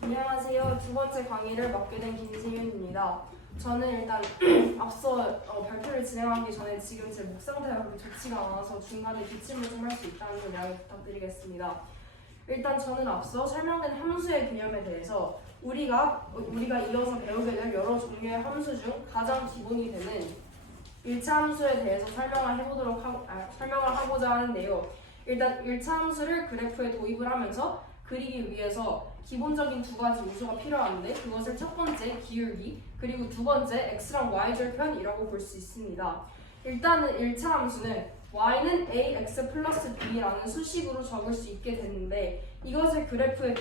안녕하세요. 두 번째 강의를 맡게 된 김지윤입니다. 저는 일단 앞서 발표를 진행하기 전에 지금 제 목 상태가 그렇게 좋지가 않아서 중간에 기침을 좀 할 수 있다는 점 양해 부탁드리겠습니다. 일단 저는 앞서 설명된 함수의 개념에 대해서 우리가 이어서 배우게 될 여러 종류의 함수 중 가장 기본이 되는 1차 함수에 대해서 설명을 하고자 하는데요. 일단 1차 함수를 그래프에 도입을 하면서 그리기 위해서 기본적인 두 가지 요소가 필요한데 그것을 첫 번째 기울기 그리고 두 번째 x랑 y 절편이라고 볼 수 있습니다. 일단은 1차 함수는 y는 ax 플러스 b라는 수식으로 적을 수 있게 되는데 이것을 그래프에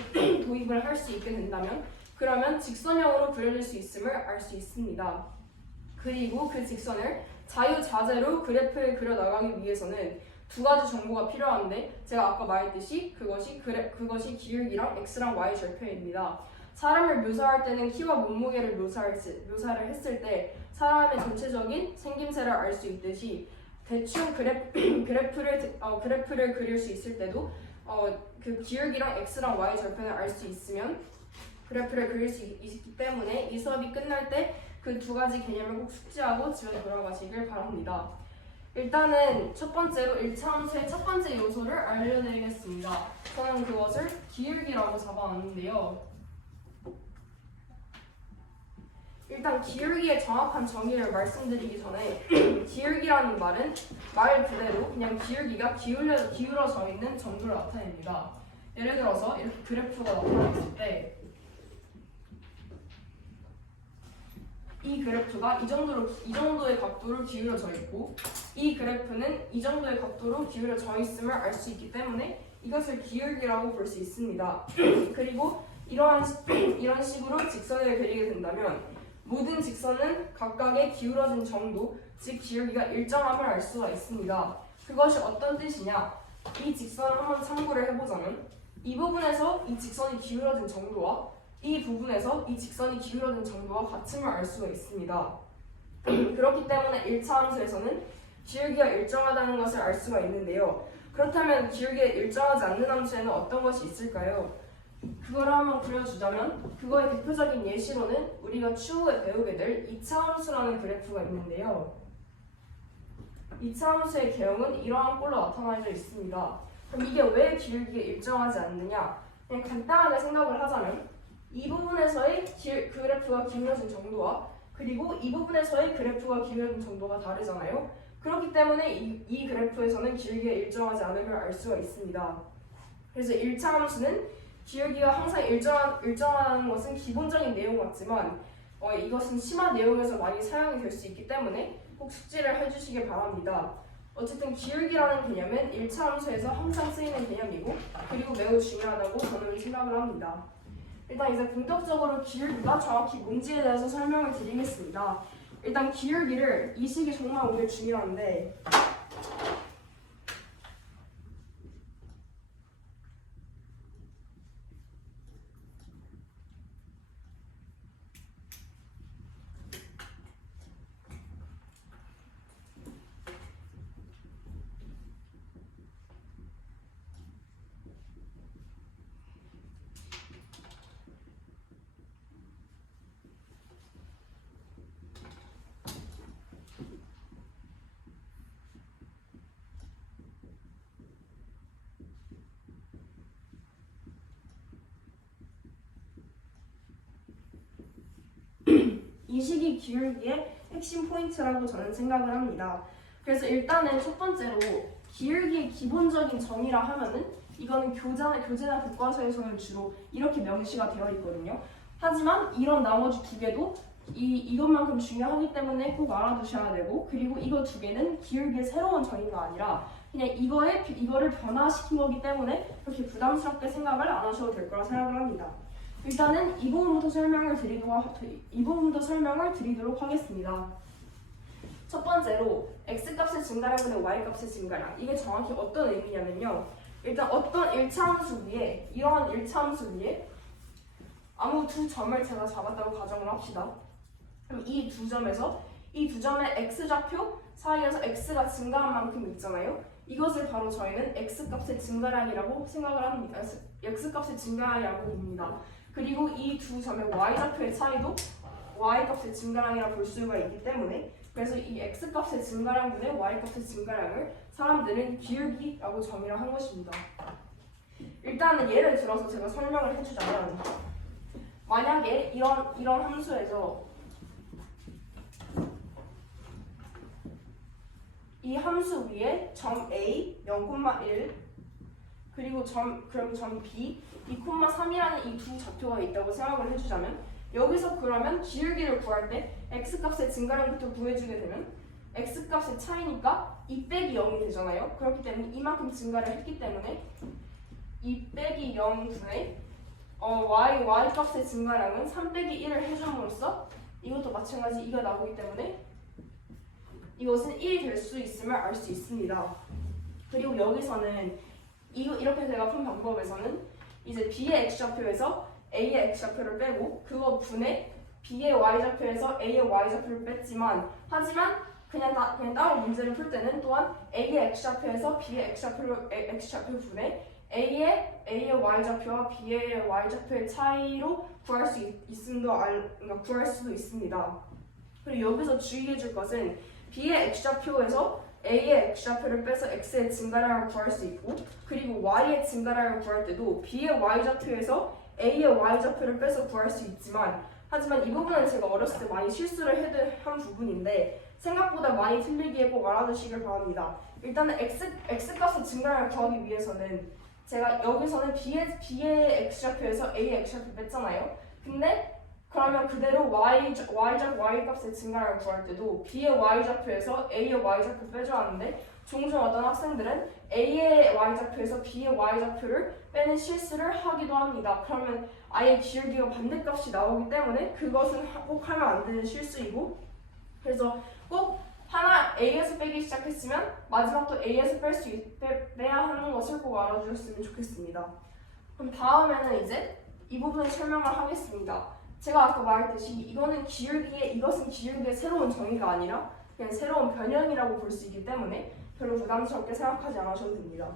도입을 할 수 있게 된다면 그러면 직선형으로 그려질 수 있음을 알 수 있습니다. 그리고 그 직선을 자유자재로 그래프에 그려 나가기 위해서는 두 가지 정보가 필요한데 제가 아까 말했듯이 그것이 기울기랑 x랑 y 절편입니다. 사람을 묘사할 때는 키와 몸무게를 묘사를 했을 때 사람의 전체적인 생김새를 알 수 있듯이 대충 그래프를 그릴 수 있을 때도 그 기울기랑 x랑 y 절편을 알 수 있으면 그래프를 그릴 수 있기 때문에 이 수업이 끝날 때 그 두 가지 개념을 꼭 숙지하고 집에 돌아가시길 바랍니다. 일단은 첫 번째로 1차 함수의 첫 번째 요소를 알려드리겠습니다. 저는 그것을 기울기라고 잡아놨는데요. 일단 기울기의 정확한 정의를 말씀드리기 전에 기울기라는 말은 말 그대로 그냥 기울기가 기울어져 있는 정도를 나타냅니다. 예를 들어서 이렇게 그래프가 나타났을 때 이 그래프가 이 정도의 각도로 기울어져 있고 이 그래프는 이 정도의 각도로 기울어져 있음을 알 수 있기 때문에 이것을 기울기라고 볼 수 있습니다. 그리고 이런 식으로 직선을 그리게 된다면 모든 직선은 각각의 기울어진 정도, 즉 기울기가 일정함을 알 수가 있습니다. 그것이 어떤 뜻이냐? 이 직선을 한번 참고를 해보자면 이 부분에서 이 직선이 기울어진 정도와 이 부분에서 이 직선이 기울어진 정도와 같음을 알 수가 있습니다. 그렇기 때문에 1차 함수에서는 기울기가 일정하다는 것을 알 수가 있는데요. 그렇다면 기울기가 일정하지 않는 함수에는 어떤 것이 있을까요? 그걸 한번 그려주자면 그거의 대표적인 예시로는 우리가 추후에 배우게 될 2차 함수라는 그래프가 있는데요. 2차 함수의 개형은 이러한 꼴로 나타나져 있습니다. 그럼 이게 왜 기울기가 일정하지 않느냐? 그냥 간단하게 생각을 하자면 이 부분에서의 그래프가 기울어진 정도와 그리고 이 부분에서의 그래프가 기울어진 정도가 다르잖아요. 그렇기 때문에 이 그래프에서는 기울기가 일정하지 않음을 알 수가 있습니다. 그래서 1차 함수는 기울기가 항상 일정하다는 것은 기본적인 내용 같지만 이것은 심화 내용에서 많이 사용이 될 수 있기 때문에 꼭 숙지를 해주시길 바랍니다. 어쨌든 기울기라는 개념은 1차 함수에서 항상 쓰이는 개념이고 그리고 매우 중요하다고 저는 생각을 합니다. 일단 이제 본격적으로 기울기가 정확히 뭔지에 대해서 설명을 드리겠습니다. 일단 기울기를 이 식이 정말 오늘 중요한데 이 식이 기울기의 핵심 포인트라고 저는 생각을 합니다. 그래서 일단은 첫 번째로 기울기의 기본적인 정의라 하면은 이거는 교재나 교과서에서는 주로 이렇게 명시가 되어 있거든요. 하지만 이런 나머지 두 개도 이것만큼 중요하기 때문에 꼭 알아두셔야 되고 그리고 이거 두 개는 기울기의 새로운 정의가 아니라 그냥 이거를 변화시킨 거기 때문에 그렇게 부담스럽게 생각을 안 하셔도 될 거라 생각을 합니다. 일단은 이 부분부터 설명을 드리도록 하겠습니다. 첫 번째로 x값의 증가량분의 y값의 증가량 이게 정확히 어떤 의미냐면요. 일단 어떤 1차 함수 위에 이러한 1차 함수 위에 아무 두 점을 제가 잡았다고 가정을 합시다. 그럼 이 두 점의 x좌표 사이에서 x가 증가한 만큼 있잖아요. 이것을 바로 저희는 x값의 증가량이라고 생각을 합니다. x값의 증가량이라고 봅니다. 그리고 이 두 점의 y좌표의 차이도 y값의 증가량이라 볼 수가 있기 때문에 그래서 이 x값의 증가량분의 y값의 증가량을 사람들은 기울기라고 정의를 한 것입니다. 일단은 예를 들어서 제가 설명을 해주자면 만약에 이런 함수에서 이 함수 위에 점 A 0,1 그리고 점 B 2,3이라는 이 두 좌표가 있다고 생각을 해주자면 여기서 그러면 기울기를 구할 때 x값의 증가량부터 구해주게 되면 x값의 차이니까 2 빼기 0이 되잖아요. 그렇기 때문에 이만큼 증가를 했기 때문에 2 빼기 0분의 y값의 증가량은 3 빼기 1을 해줌으로써 이것도 마찬가지 2가 나오기 때문에 이것은 1이 될 수 있음을 알 수 있습니다. 그리고 여기서는 이렇게 제가 푼 방법에서는 이제 B의 x좌표에서 A의 x좌표를 빼고 그거 분의 B의 y좌표에서 A의 y좌표를 뺐지만 하지만 그냥 따로 문제를 풀 때는 또한 A의 x좌표에서 B의 x좌표 분의 A의 y좌표와 B의 y좌표의 차이로 구할 수 구할 수도 있습니다. 그리고 여기서 주의해 줄 것은 B의 x좌표에서 A의 x좌표를 빼서 x의 증가량을 구할 수 있고 그리고 y의 증가량을 구할 때도 B의 y좌표에서 A의 y좌표를 빼서 구할 수 있지만 하지만 이 부분은 제가 어렸을 때 많이 실수를 한 부분인데 생각보다 많이 틀리기에 꼭 알아두시길 바랍니다. 일단은 x값의 증가량을 구하기 위해서는 제가 여기서는 B의 x좌표에서 A의 x좌표 뺐잖아요. 근데 그러면 그대로 y값의 증가량을 구할 때도 B의 y좌표에서 A의 y좌표 빼줘야 하는데 종종 어떤 학생들은 A의 y좌표에서 B의 y좌표를 빼는 실수를 하기도 합니다. 그러면 아예 기울기가 반대값이 나오기 때문에 그것은 꼭 하면 안 되는 실수이고 그래서 꼭 하나 A에서 빼기 시작했으면 마지막 또 A에서 빼야 하는 것을 꼭 알아주셨으면 좋겠습니다. 그럼 다음에는 이제 이 부분을 설명을 하겠습니다. 제가 아까 말했듯이 이것은 기울기의 새로운 정의가 아니라 그냥 새로운 변형이라고 볼 수 있기 때문에 별로 부담스럽게 생각하지 않으셔도 됩니다.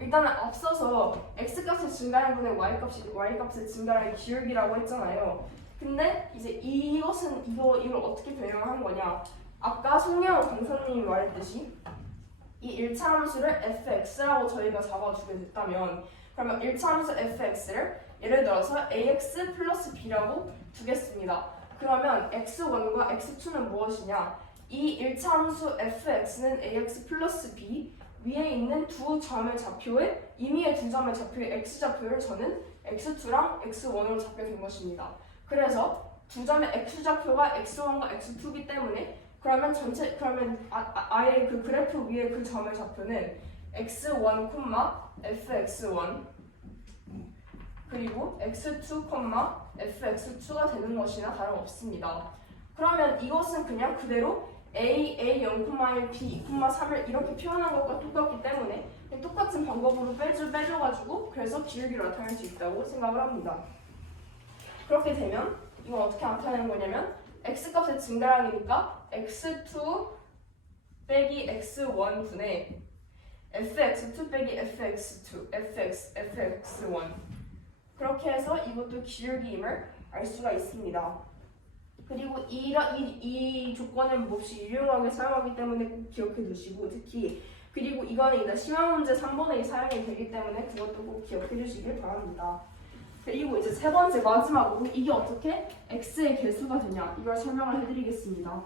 일단은 앞서서 x값의 증가량분의 y값의 증가량의 기울기라고 했잖아요. 근데 이제 이걸 어떻게 변형을 한 거냐? 아까 송영호 강사님이 말했듯이 이 1차 함수를 fx라고 저희가 잡아주게 됐다면 그러면 1차 함수 fx를 예를 들어서 ax 플러스 b라고 두겠습니다. 그러면 x1과 x2는 무엇이냐? 이 1차 함수 fx는 ax 플러스 b 위에 있는 두 점의 좌표의 임의의 두 점의 좌표의 x좌표를 저는 x2랑 x1으로 잡게 된 것입니다. 그래서 두 점의 x좌표가 x1과 x2이기 때문에 그러면 아예 그 그래프 위에 그 점의 좌표는 x1, fx1 그리고 x2, fx2가 되는 것이나 다름없습니다. 그러면 이것은 그냥 그대로 a0,1, b2,3을 이렇게 표현한 것과 똑같기 때문에 똑같은 방법으로 빼줘가지고 그래서 기울기를 나타낼 수 있다고 생각을 합니다. 그렇게 되면 이건 어떻게 나타내는 거냐면 x값의 증가량이니까 x2 빼기 x1 분의 fx2 빼기 fx1 그렇게 해서 이것도 기울기임을 알 수가 있습니다. 그리고 이 조건을 몹시 유용하게 사용하기 때문에 꼭 기억해 두시고 특히 그리고 이거는 이제 시험문제 3번에 사용이 되기 때문에 그것도 꼭 기억해 주시길 바랍니다. 그리고 이제 세 번째 마지막으로 이게 어떻게 x의 개수가 되냐 이걸 설명을 해드리겠습니다.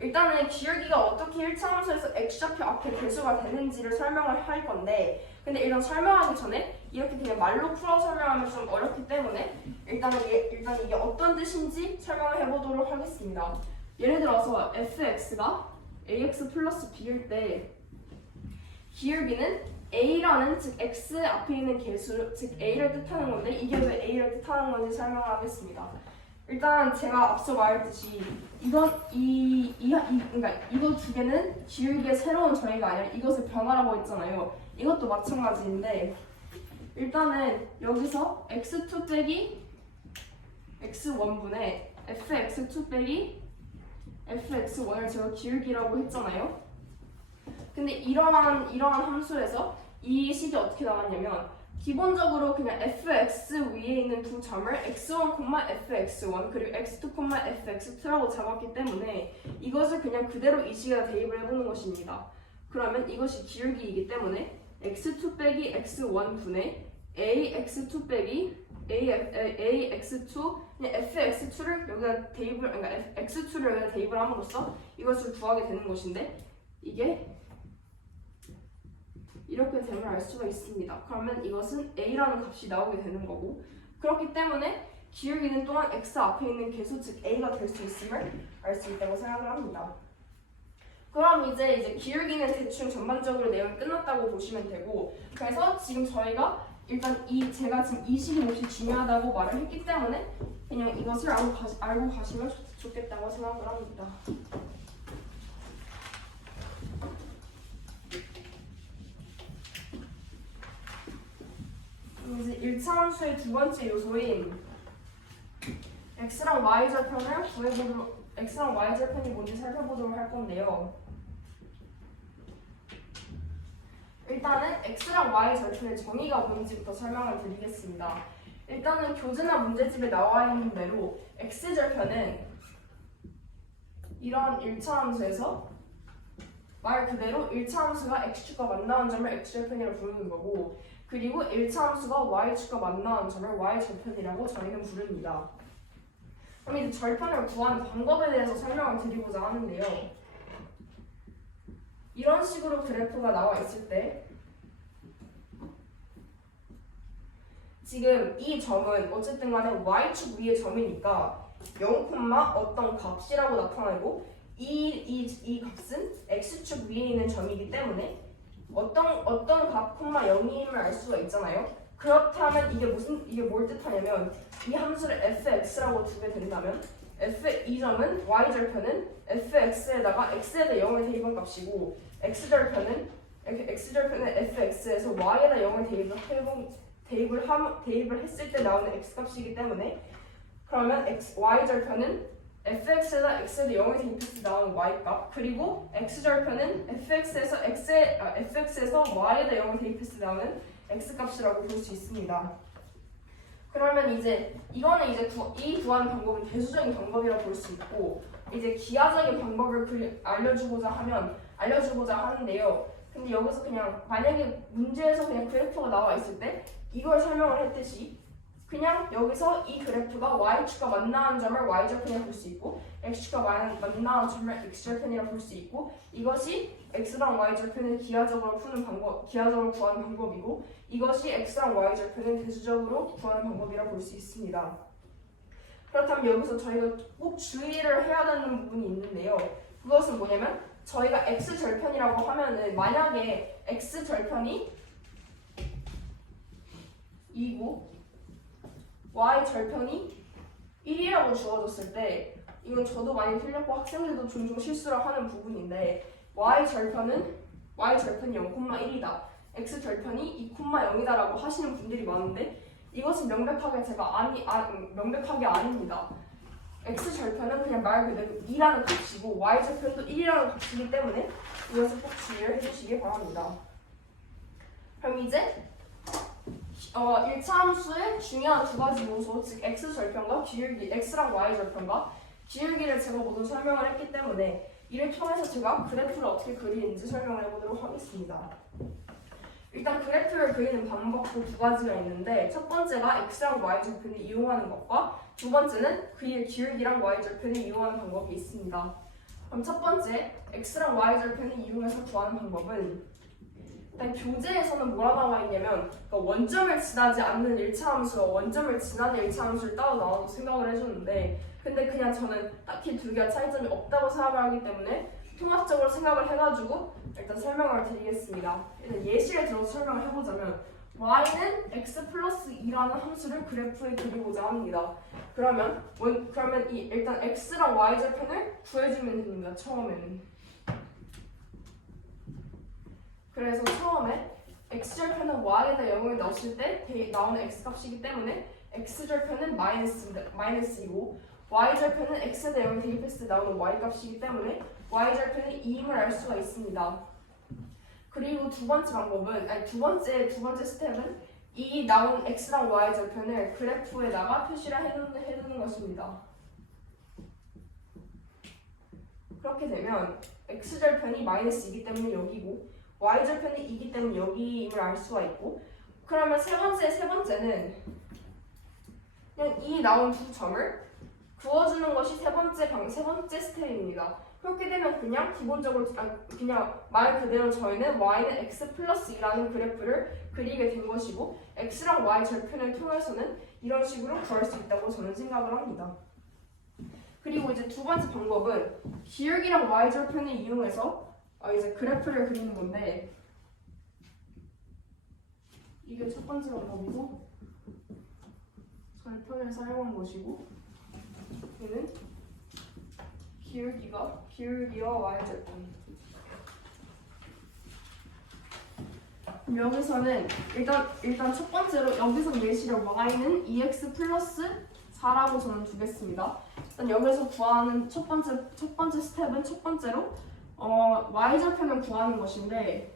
일단은 기울기가 어떻게 1차 함수에서 x좌표 앞에 개수가 되는지를 설명을 할 건데 근데 일단 설명하기 전에 이렇게 그냥 말로 풀어 설명하면 좀 어렵기 때문에 일단 이게 어떤 뜻인지 설명을 해보도록 하겠습니다. 예를 들어서 fx가 ax 플러스 b일 때 기울기는 a라는 즉 x 앞에 있는 개수 즉 a를 뜻하는 건데 이게 왜 a를 뜻하는 건지 설명을 하겠습니다. 일단 제가 앞서 말했듯이 이거 두 개는 기울기의 새로운 정의가 아니라 이것을 변화라고 했잖아요. 이것도 마찬가지인데 일단은 여기서 x2 빼기 x1분의 fx2 빼기 fx1을 제가 기울기라고 했잖아요. 근데 이러한 함수에서 이 식이 어떻게 나왔냐면 기본적으로 그냥 fx 위에 있는 두 점을 x1, fx1 그리고 x2, fx2라고 잡았기 때문에 이것을 그냥 그대로 이 식에다 대입을 해보는 것입니다. 그러면 이것이 기울기이기 때문에 x2 빼기 x1 분의 ax2 빼기 ax2 그냥 fx2를 여기다 대입을 그러니까 x2를 여기다 대입을 함으로써 이것을 구하게 되는 것인데 이게 이렇게 됨을 알 수가 있습니다. 그러면 이것은 a라는 값이 나오게 되는 거고 그렇기 때문에 기울기는 또한 x 앞에 있는 개수 즉 a가 될 수 있음을 알 수 있다고 생각을 합니다. 그럼 이제 기울기는 대충 전반적으로 내용이 끝났다고 보시면 되고 그래서 지금 저희가 일단 제가 지금 이 식이 몹시 중요하다고 말을 했기 때문에 그냥 이것을 알고 가시면 좋겠다고 생각을 합니다. 이제 1차 함수의 두 번째 요소인 x랑 y 절편을 x랑 y 절편이 뭔지 살펴보도록 할 건데요. 일단은 x랑 y 절편의 정의가 뭔지부터 설명을 드리겠습니다. 일단은 교재나 문제집에 나와 있는 대로 x 절편은 이런 1차 함수에서 말 그대로 1차 함수가 x축과 만나는 점을 x절편이라고 부르는 거고 그리고 1차 함수가 y축과 만나는 점을 y절편이라고 저희는 부릅니다. 그럼 이제 절편을 구하는 방법에 대해서 설명을 드리고자 하는데요. 이런 식으로 그래프가 나와 있을 때 지금 이 점은 어쨌든 간에 y축 위의 점이니까 0, 어떤 값이라고 나타나고 이 값은 x축 위에 있는 점이기 때문에 어떤 값, 0임을 알 수가 있잖아요. 그렇다면 이게 뭘 뜻하냐면 이 함수를 fx라고 두게 된다면 이 점은 y절편은 fx에다가 x에다 0을 대입한 값이고 x절편은 fx에서 y에다 0을 대입을 했을 때 나오는 x값이기 때문에 그러면 y절편은 fx에다 x에다 0을 대입했을 때 나오는 y값 그리고 x절편은 fx에서 y에다 0을 대입했을 때 나오는 x값이라고 볼 수 있습니다. 그러면 이제 이거는 이제 이 구하는 방법은 대수적인 방법이라고 볼 수 있고 이제 기하적인 방법을 알려주고자 하는데요. 근데 여기서 그냥 만약에 문제에서 그냥 그래프가 나와 있을 때 이걸 설명을 했듯이 그냥 여기서 이 그래프가 y축과 만나는 점을 y절편이라고 볼 수 있고 x축과 만나는 점을 x절편이라고 볼 수 있고 이것이 x랑 y절편을 기하적으로 구하는 방법이고 이것이 x랑 y절편을 대수적으로 구하는 방법이라고 볼 수 있습니다. 그렇다면 여기서 저희가 꼭 주의를 해야 되는 부분이 있는데요. 그것은 뭐냐면 저희가 x절편이라고 하면은 만약에 x절편이 2고 y절편이 1이라고 주어졌을 때 이건 저도 많이 틀렸고 학생들도 종종 실수를 하는 부분인데 y절편이 0,1이다 x절편이 2,0이다 라고 하시는 분들이 많은데 이것은 명백하게 아닙니다. x절편은 그냥 말 그대로 2라는 값이고 y절편도 1이라는 값이기 때문에 이것을 꼭 주의를 해주시기 바랍니다. 그럼 이제 1차 함수의 중요한 두 가지 요소, 즉 x절편과 기울기, x랑 y절편과 기울기를 제가 모두 설명을 했기 때문에 이를 통해서 제가 그래프를 어떻게 그리는지 설명을 해보도록 하겠습니다. 일단 그래프를 그리는 방법도 두 가지가 있는데 첫 번째가 x랑 y절편을 이용하는 것과 두 번째는 그의 기울기랑 y절편을 이용하는 방법이 있습니다. 그럼 첫 번째 x랑 y절편을 이용해서 구하는 방법은 일단 교재에서는 뭐라 나와 있냐면 그러니까 원점을 지나지 않는 1차 함수와 원점을 지나는 1차 함수를 따로 나와서 생각을 해주는데 근데 그냥 저는 딱히 두 개가 차이점이 없다고 생각을 하기 때문에 통합적으로 생각을 해가지고 일단 설명을 드리겠습니다. 일단 예시를 들어서 설명을 해보자면 y는 x 플러스 2라는 함수를 그래프에 그리고자 합니다. 그러면 일단 x랑 y절편을 구해주면 됩니다. 처음에는. 그래서 처음에 x절편은 y에다 0을 넣었을 때 나오는 x값이기 때문에 x절편은 마이너스이고 y절편은 x에다 0을 대입했을 때 나오는 y값이기 때문에 y절편은 2임을 알 수가 있습니다. 그리고 두 번째 방법은 두 번째 스텝은 이 나온 x랑 y 절편을 그래프에다가 표시를 해두는 것입니다. 그렇게 되면 x절편이 마이너스이기 때문에 여기고 y절편이 2이기 때문에 여기임을 알 수가 있고, 그러면 세 번째는 그냥 이 나온 두 점을 그어주는 것이 세 번째 스텝입니다. 그렇게 되면 그냥 기본적으로 그냥 말 그대로 저희는 y는 x 플러스 2라는 그래프를 그리게 된 것이고, x랑 y 절편을 통해서는 이런 식으로 구할 수 있다고 저는 생각을 합니다. 그리고 이제 두 번째 방법은 기울기랑 y 절편을 이용해서 이제 그래프를 그리는 건데, 이게 첫 번째 방법이고 절편을 사용한 것이고, 얘는 기울기와 y 절편. 여기서는 일단 첫 번째로 여기서 예시를 y는 2x 플러스 4라고 저는 두겠습니다. 일단 여기서 구하는 첫 번째 스텝은 첫 번째로 y절편을 구하는 것인데,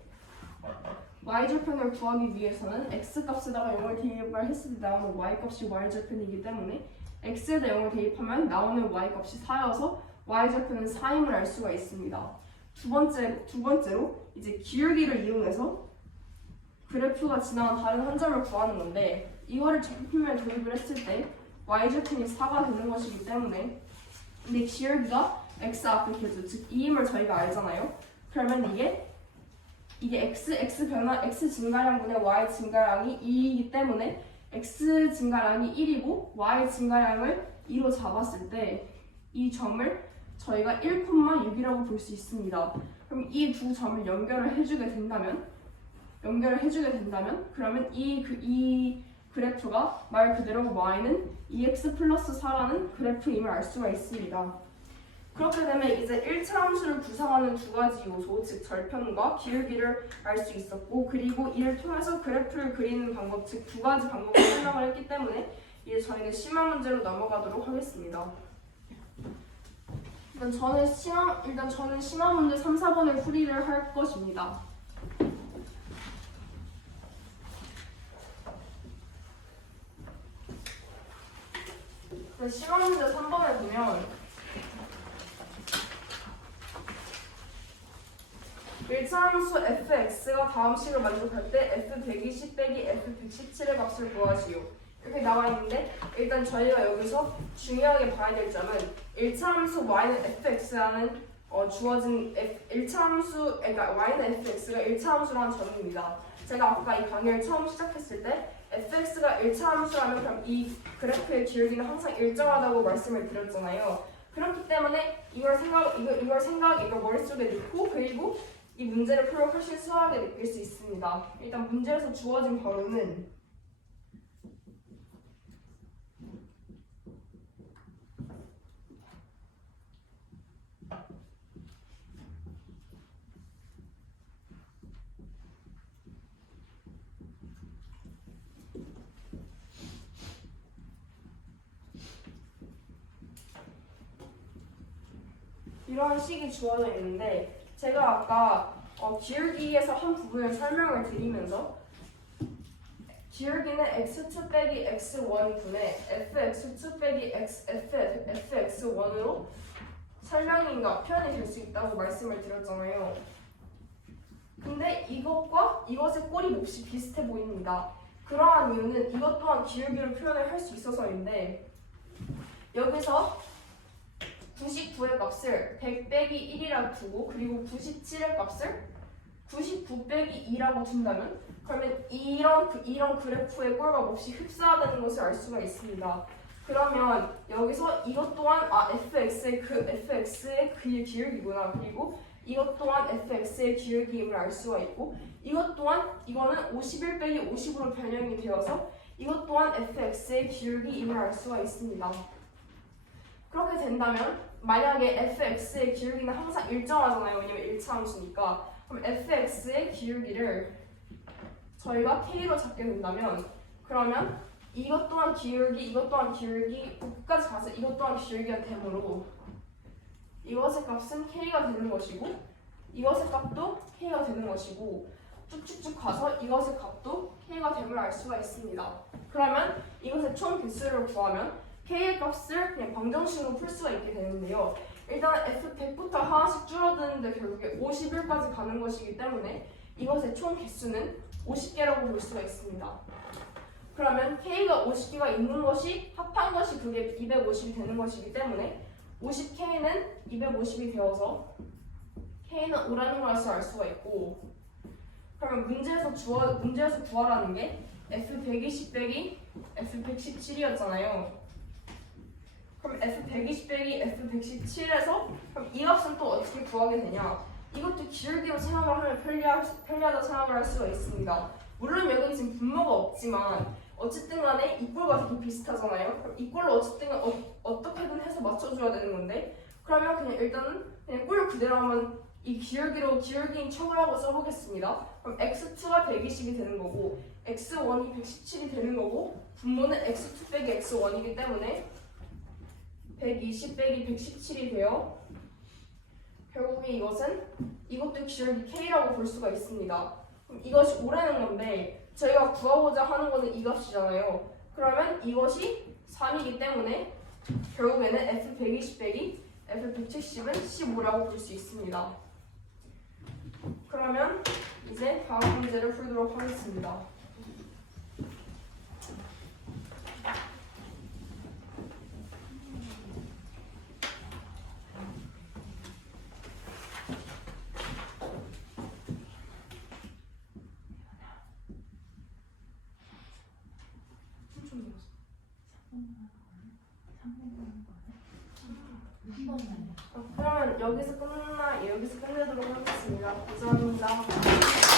y절편을 구하기 위해서는 x값에다가 0을 대입을 했을 때 나오는 y값이 y절편이기 때문에 x에다 0을 대입하면 나오는 y값이 4여서 y절편은 4임을 알 수가 있습니다. 두 번째로 이제 기울기를 이용해서 그래프가 지나간 다른 한 점을 구하는 건데, 이거를 적분면에 도입을 했을 때 y절편이 4가 되는 것이기 때문에, 근데 기울기가 x 앞이겠죠. 즉 2임을 저희가 알잖아요. 그러면 이게 x 증가량분의 y 증가량이 2이기 때문에 x 증가량이 1이고 y 증가량을 2로 잡았을 때 이 점을 저희가 1,6이라고 볼 수 있습니다. 그럼 이 두 점을 연결을 해주게 된다면 그러면 이 그래프가 말 그대로 y는 2x 플러스 4라는 그래프임을 알 수가 있습니다. 그렇게 되면 이제 1차 함수를 구성하는 두 가지 요소, 즉 절편과 기울기를 알 수 있었고, 그리고 이를 통해서 그래프를 그리는 방법, 즉 두 가지 방법을 설명을 했기 때문에 이제 저희는 심화 문제로 넘어가도록 하겠습니다. 일단 저는 심화 문제 3, 4번을 풀이를 할 것입니다. 심화 문제 3번을 보면 1차 함수 fx가 다음 식을 만족할 때 f120 빼기 f117의 값을 구하시오. 이렇게 나와 있는데, 일단 저희가 여기서 중요하게 봐야 될 점은 1차 함수 y는 fx라는 주어진 1차 함수, 그러니까 y는 fx가 1차 함수라는 점입니다. 제가 아까 이 강의를 처음 시작했을 때 fx가 1차 함수라면 그럼 이 그래프의 기울기는 항상 일정하다고 말씀을 드렸잖아요. 그렇기 때문에 이걸 머릿속에 넣고, 그리고 이 문제를 풀면 훨씬 수월하게 느낄 수 있습니다. 일단 문제에서 주어진 바로는 이러한 식이 주어져 있는데, 제가 아까 기울기에서 한 부분을 설명을 드리면서 기울기는 x2 빼기 x1 분의 fx2 빼기 fx1으로 표현이 될 수 있다고 말씀을 드렸잖아요. 근데 이것의 꼴이 몹시 비슷해 보입니다. 그러한 이유는 이것 또한 기울기로 표현을 할 수 있어서인데, 여기서 99의 값을 100 빼기 1이라고 두고, 그리고 97의 값을 99 빼기 2라고 둔다면, 그러면 이런 그래프의 꼴과 몹시 흡사하다는 것을 알 수가 있습니다. 그러면 여기서 이것 또한 fx의 기울기구나, 그리고 이것 또한 fx의 기울기임을 알 수가 있고, 이거는 51 빼기 50으로 변형이 되어서 이것 또한 fx의 기울기임을 알 수가 있습니다. 그렇게 된다면 만약에 fx의 기울기는 항상 일정하잖아요. 왜냐면 1차 함수니까. 그럼 fx의 기울기를 저희가 k로 잡게 된다면, 그러면 이것 또한 기울기, 끝까지 가서 이것 또한 기울기가 되므로 이것의 값은 k가 되는 것이고, 이것의 값도 k가 되는 것이고 쭉쭉쭉 가서 이것의 값도 k가 됨을 알 수가 있습니다. 그러면 이것의 총 개수를 구하면 k의 값을 그냥 방정식으로 풀 수가 있게 되는데요. 일단 f100부터 하나씩 줄어드는데 결국에 51까지 가는 것이기 때문에 이것의 총 개수는 50개라고 볼 수가 있습니다. 그러면 k가 50개가 있는 것이 합한 것이 그게 250이 되는 것이기 때문에 50k는 250이 되어서 k는 5라는 것을 알 수가 있고, 그러면 문제에서 구하라는 게 f120 빼기 f117이었잖아요. 그럼 f120 빼기 f117에서 그럼 이 값은 또 어떻게 구하게 되냐? 이것도 기울기로 생각을 하면 편리하다 생각을 할 수가 있습니다. 물론 여기 지금 분모가 없지만 어쨌든 간에 이꼴과 되게 비슷하잖아요. 그럼 이꼴로 어쨌든 어떻게든 해서 맞춰줘야 되는 건데, 그러면 그냥 일단은 그냥 꼴 그대로 한번 이 기울기로 기울기인 척을 하고 써보겠습니다. 그럼 x2가 120이 되는 거고 x1이 117이 되는 거고 분모는 x2 빼기 x1이기 때문에 120 빼기 117이 돼요. 결국에 이것도 기울기 k라고 볼 수가 있습니다. 그럼 이것이 5라는 건데 저희가 구하고자 하는 거는 이 값이잖아요. 그러면 이것이 3이기 때문에 결국에는 f120 빼기 f170은 15라고 볼 수 있습니다. 그러면 이제 다음 문제를 풀도록 하겠습니다. 그러면 여기서 끝내도록 하겠습니다. 감사합니다.